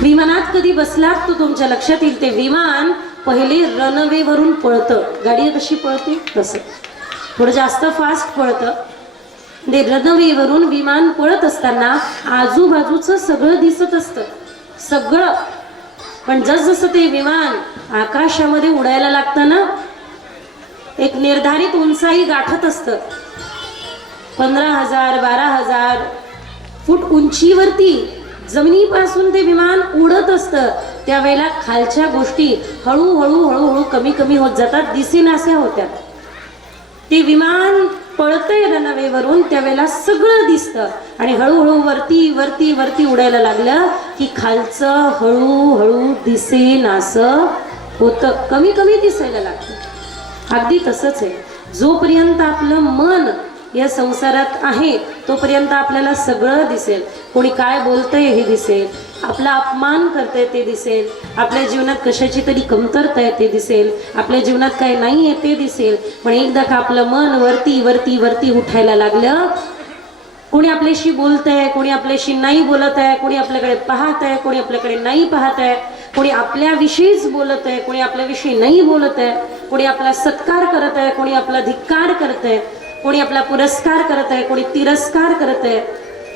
विमानात कधी बसलात तर तुमच्या लक्षात येईल. ते विमान पहिले रनवे वरून पळतं. गाडी कशी पळते? तसं. थोडं जास्त फास्ट पळतं. ते रनवेवरून विमान पळत असताना आजूबाजूचं सगळं दिसत असतं. सगळं. पण जसजसं ते विमान आकाशामध्ये उडायला लागतं ना एक निर्धारित उंचाई गाठत असतं. पंधरा हजार बारा हजार फूट उंचीवरती जमिनीपासून ते विमान उडत असतं. त्यावेळेला खालच्या गोष्टी हळूहळू हळूहळू कमी कमी होत जातात दिसेनास्या होत्या. ते विमान पळतंय रनवेवरून त्यावेळेला सगळं दिसतं. आणि हळूहळू वरती वरती वरती उडायला लागलं की खालचं हळूहळू दिसेनासं होतं. कमी कमी दिसायला लागतं. अगदी तसंच आहे. जोपर्यंत आपलं मन या संसारात आहे तोपर्यंत आपल्याला सगळं दिसेल. कोणी काय बोलतंय हे दिसेल. आपला अपमान करतंय ते दिसेल. आपल्या जीवनात कशाची तरी कमतरता आहे ते दिसेल. आपल्या जीवनात काय नाही आहे ते दिसेल. पण एकदा का आपलं मन वरती वरती वरती उठायला लागलं कोणी आपल्याशी बोलत आहे कोणी आपल्याशी नाही बोलत आहे कोणी आपल्याकडे पाहत आहे कोणी आपल्याकडे नाही पाहत आहे कोणी आपल्याविषयीच बोलत आहे कोणी आपल्याविषयी नाही बोलत आहे कोणी आपला सत्कार करत आहे कोणी आपला धिक्कार करत आहे कोणी आपला पुरस्कार करत आहे कोणी तिरस्कार करत आहे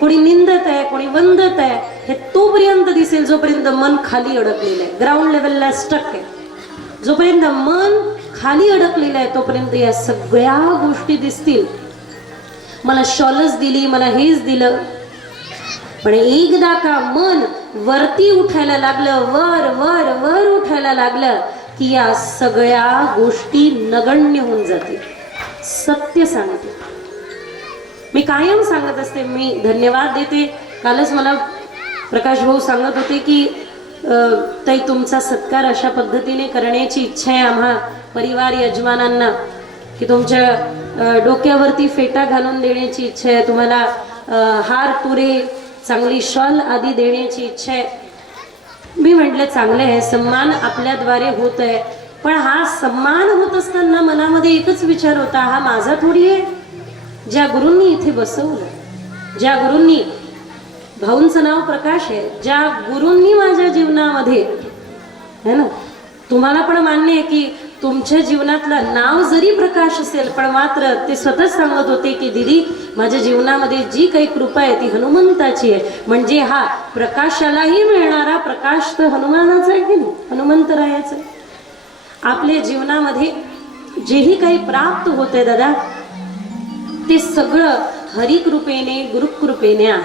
कोणी निंदत आहे कोणी वंदत आहे हे तोपर्यंत दिसेल जोपर्यंत मन खाली अडकलेलं आहे. ग्राउंड लेवलला स्टक आहे. जोपर्यंत मन खाली अडकलेलं आहे तोपर्यंत या सगळ्या गोष्टी दिसतील. मला शॉलच दिली मला हेच दिलं. पण एकदा का मन वरती उठायला लागलं वर वर वर उठायला लागलं की या सगळ्या गोष्टी नगण्य होऊन जातील. सत्य सांगते. मी कायम सांगत असते मी धन्यवाद देते. कालच मला प्रकाश भाऊ सांगत होते की ताई तुमचा सत्कार अशा पद्धतीने करण्याची इच्छा आहे आम्हा परिवार यजमानांना की तुमच्या डोक्यावरती फेटा घालून देण्याची इच्छा आहे. तुम्हाला हार तुरे चांगली शॉल आदी देण्याची इच्छा आहे. मी म्हटलं चांगलं आहे. सन्मान आपल्याद्वारे होत आहे. पण हा सन्मान होत असताना मनामध्ये एकच विचार होता हा माझा थोडी आहे. ज्या गुरूंनी इथे बसवलं ज्या गुरूंनी भाऊंचं नाव प्रकाश आहे ज्या गुरूंनी माझ्या जीवनामध्ये है ना? तुम्हाला पण मान्य आहे की तुमच्या जीवनातलं नाव जरी प्रकाश असेल पण मात्र ते स्वतःच सांगत होते की दिदी माझ्या जीवनामध्ये जी काही कृपा आहे ती हनुमंताची आहे. म्हणजे हा प्रकाशालाही मिळणारा प्रकाश तर हनुमानाचा आहे की नाही? हनुमंतरायाचा आहे. आपल्या जीवनामध्ये जेही काही प्राप्त होते दादा ते सगळं हरिकृपेने गुरुकृपेने आहे.